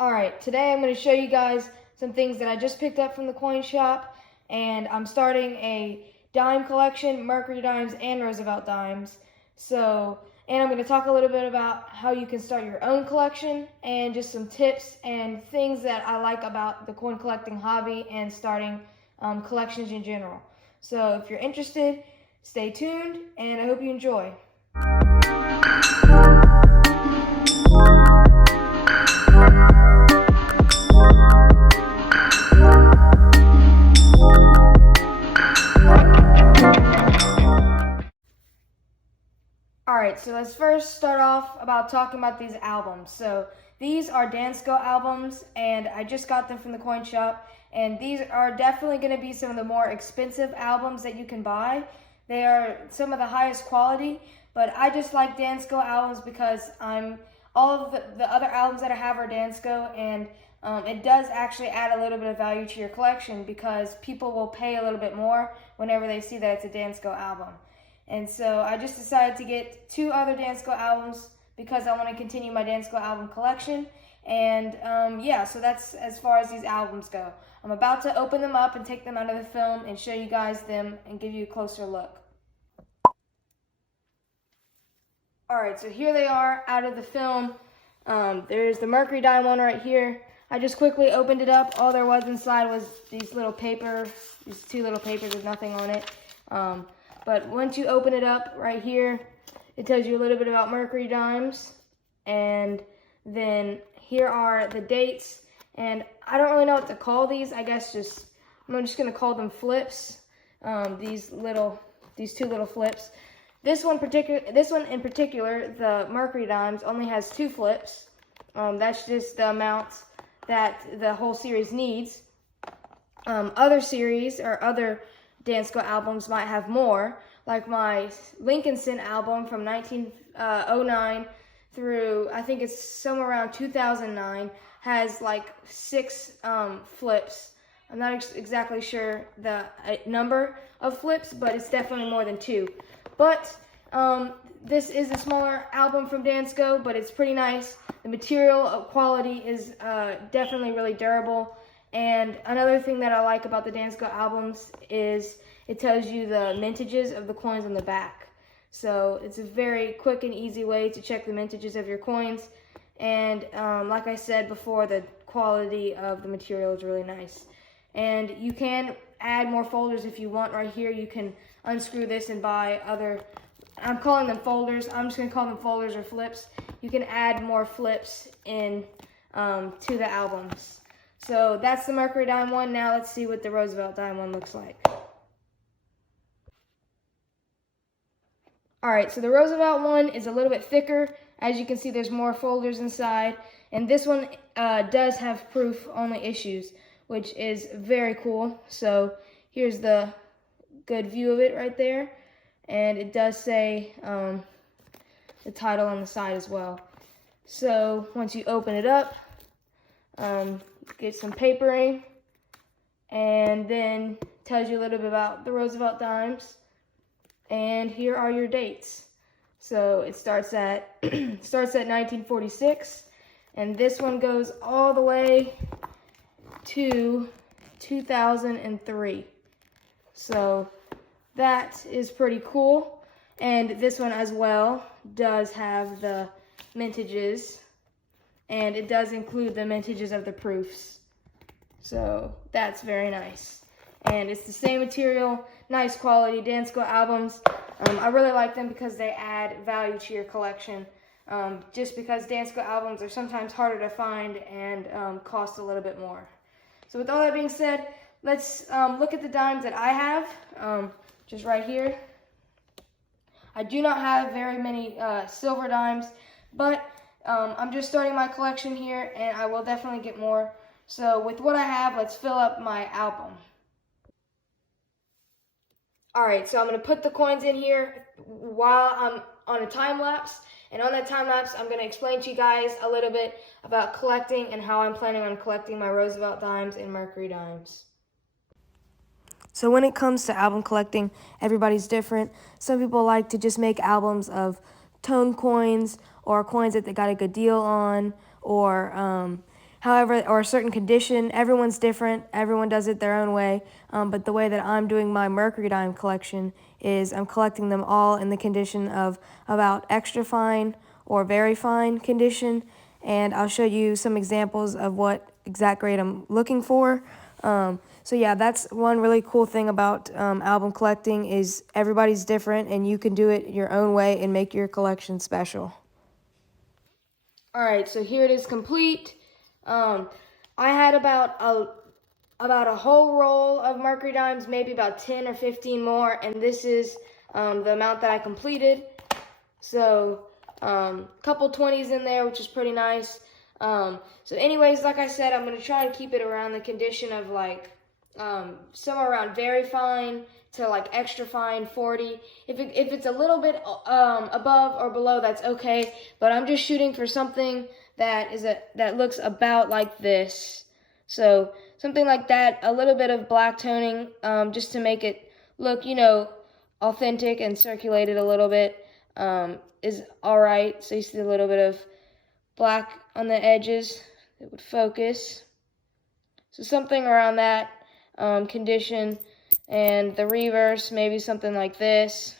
Alright, today I'm going to show you guys some things that I just picked up from the coin shop, and I'm starting a dime collection, Mercury dimes and Roosevelt dimes. And I'm going to talk a little bit about how you can start your own collection and just some tips and things that I like about the coin collecting hobby and starting collections in general. So if you're interested, stay tuned, and I hope you enjoy. Alright, so let's first start off about talking about these albums. So these are Dansco albums, and I just got them from the coin shop, and these are definitely going to be some of the more expensive albums that you can buy. They are some of the highest quality, but I just like Dansco albums because all of the other albums that I have are Dansco, and it does actually add a little bit of value to your collection because people will pay a little bit more whenever they see that it's a Dansco album. And so I just decided to get two other Dansco albums because I want to continue my Dansco album collection. And yeah, so that's as far as these albums go. I'm about to open them up and take them out of the film and show you guys them and give you a closer look. Alright, so here they are out of the film. There's the Mercury dime one right here. I just quickly opened it up. All there was inside was these two little papers with nothing on it. But once you open it up right here, it tells you a little bit about Mercury dimes. And then here are the dates. And I don't really know what to call these. I'm just going to call them flips. These two little flips. This one in particular, the Mercury dimes, only has 2 flips. That's just the amount that the whole series needs. Other series or other Dansco albums might have more, like my Lincolnson album from 1909 through, I think it's somewhere around 2009, has like 6 flips. I'm not exactly sure the number of flips, but it's definitely more than 2. But this is a smaller album from Dansco, but it's pretty nice. The material quality is definitely really durable. And another thing that I like about the Dansco albums is it tells you the mintages of the coins on the back. So it's a very quick and easy way to check the mintages of your coins. And like I said before, the quality of the material is really nice. And you can add more folders if you want. Right here, you can unscrew this and buy other, I'm calling them folders. I'm just going to call them folders or flips. You can add more flips in to the albums. So that's the Mercury dime one. Now let's see what the Roosevelt dime one looks like. Alright, so the Roosevelt one is a little bit thicker. As you can see, there's more folders inside. And this one does have proof-only issues, which is very cool. So here's the good view of it right there. And it does say the title on the side as well. So once you open it up, get some papering, and then tells you a little bit about the Roosevelt dimes. And here are your dates. So it starts at 1946, and this one goes all the way to 2003. So that is pretty cool. And this one as well does have the mintages, and it does include the mintages of the proofs. So that's very nice. And it's the same material, nice quality Dansco albums. I really like them because they add value to your collection. Just because Dansco albums are sometimes harder to find and cost a little bit more. So with all that being said, let's look at the dimes that I have, just right here. I do not have very many silver dimes, but I'm just starting my collection here, and I will definitely get more. So with what I have, let's fill up my album. Alright, so I'm going to put the coins in here while I'm on a time lapse. And on that time lapse, I'm going to explain to you guys a little bit about collecting and how I'm planning on collecting my Roosevelt dimes and Mercury dimes. So when it comes to album collecting, everybody's different. Some people like to just make albums of tone coins or coins that they got a good deal on, or however, or a certain condition. Everyone's different. Everyone does it their own way. But the way that I'm doing my Mercury dime collection is I'm collecting them all in the condition of about extra fine or very fine condition. And I'll show you some examples of what exact grade I'm looking for. So yeah, that's one really cool thing about album collecting is everybody's different and you can do it your own way and make your collection special. All right, so here it is complete. I had about a whole roll of Mercury dimes, maybe about 10 or 15 more, and this is the amount that I completed. So a couple 20s in there, which is pretty nice. So anyways, like I said, I'm going to try and keep it around the condition of like somewhere around very fine to like extra fine 40. If it's a little bit above or below, that's okay. But I'm just shooting for something that looks about like this. So something like that, a little bit of black toning, just to make it look, authentic and circulated a little bit, is all right. So you see a little bit of black on the edges that would focus. So something around that condition, and the reverse, maybe something like this.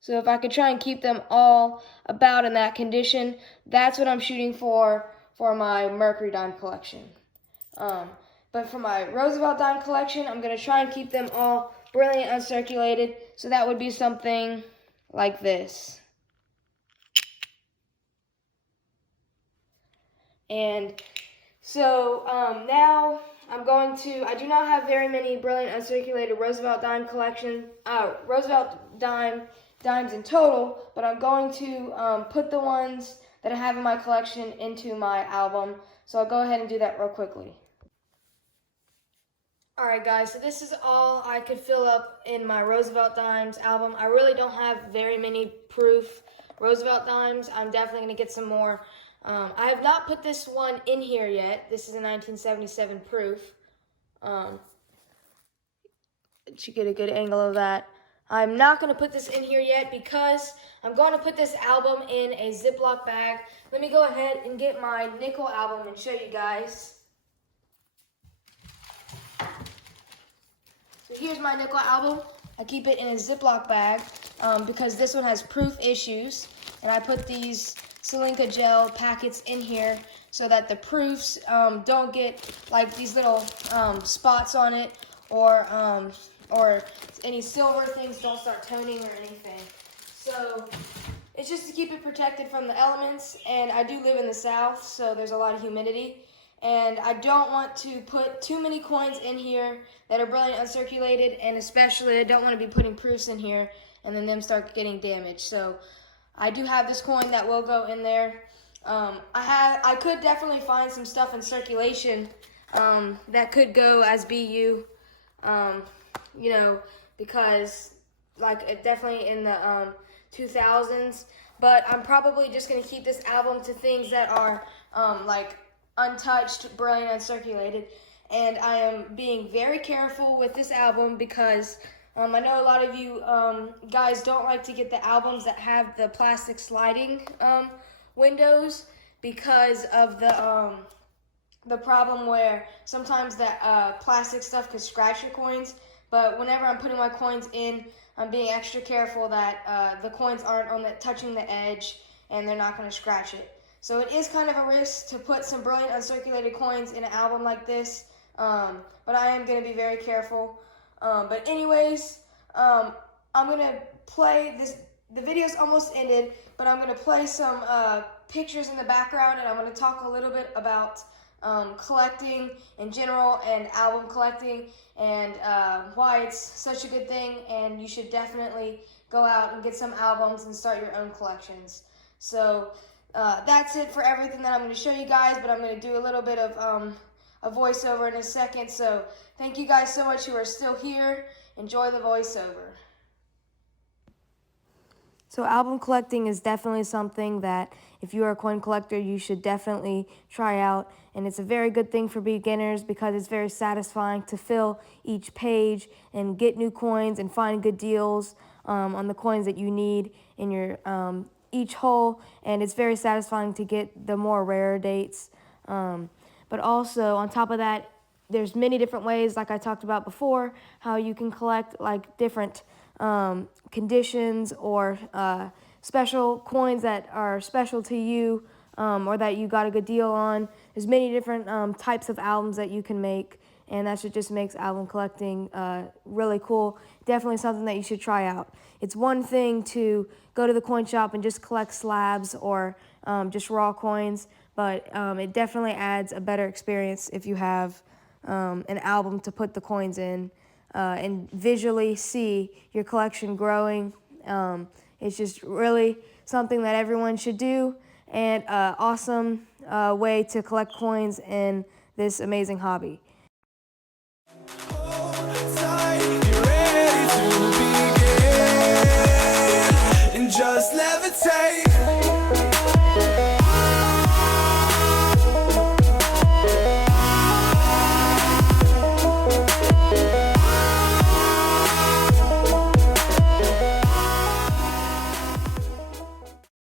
So if I could try and keep them all about in that condition, that's what I'm shooting for my Mercury dime collection. But for my Roosevelt dime collection, I'm going to try and keep them all brilliant uncirculated, so that would be something like this. And so now I do not have very many brilliant uncirculated Roosevelt dime dimes in total, but I'm going to put the ones that I have in my collection into my album. So I'll go ahead and do that real quickly. Alright guys, so this is all I could fill up in my Roosevelt dimes album. I really don't have very many proof Roosevelt dimes. I'm definitely going to get some more. I have not put this one in here yet. This is a 1977 proof. You get a good angle of that. I'm not going to put this in here yet because I'm going to put this album in a Ziploc bag. Let me go ahead and get my nickel album and show you guys. So here's my nickel album. I keep it in a Ziploc bag because this one has proof issues. And I put these silica gel packets in here so that the proofs don't get like these little spots on it, or any silver things don't start toning or anything. So it's just to keep it protected from the elements, and I do live in the South, so there's a lot of humidity. And I don't want to put too many coins in here that are brilliant uncirculated, and especially I don't want to be putting proofs in here and then them start getting damaged. So I do have this coin that will go in there. I could definitely find some stuff in circulation that could go as BU, because like definitely in the 2000s. But I'm probably just going to keep this album to things that are like untouched, brilliant, uncirculated. And I am being very careful with this album because I know a lot of you guys don't like to get the albums that have the plastic sliding windows because of the problem where sometimes that plastic stuff could scratch your coins. But whenever I'm putting my coins in, I'm being extra careful that the coins aren't touching the edge and they're not going to scratch it. So it is kind of a risk to put some brilliant uncirculated coins in an album like this, but I am going to be very careful. But anyways, I'm going to play this. The video's almost ended, but I'm going to play some pictures in the background, and I'm going to talk a little bit about collecting in general and album collecting, and why it's such a good thing, and you should definitely go out and get some albums and start your own collections. So that's it for everything that I'm going to show you guys, but I'm going to do a little bit of a voiceover in a second. So thank you guys so much who are still here. Enjoy the voiceover. So album collecting is definitely something that if you are a coin collector, you should definitely try out. And it's a very good thing for beginners because it's very satisfying to fill each page and get new coins and find good deals on the coins that you need in your each hole, and it's very satisfying to get the more rare dates. But also on top of that, there's many different ways, like I talked about before, how you can collect like different conditions or special coins that are special to you, or that you got a good deal on. There's many different types of albums that you can make, and that's what just makes album collecting really cool. Definitely something that you should try out. It's one thing to go to the coin shop and just collect slabs or just raw coins, but it definitely adds a better experience if you have an album to put the coins in and visually see your collection growing. It's just really something that everyone should do, and awesome way to collect coins in this amazing hobby. Just levitate.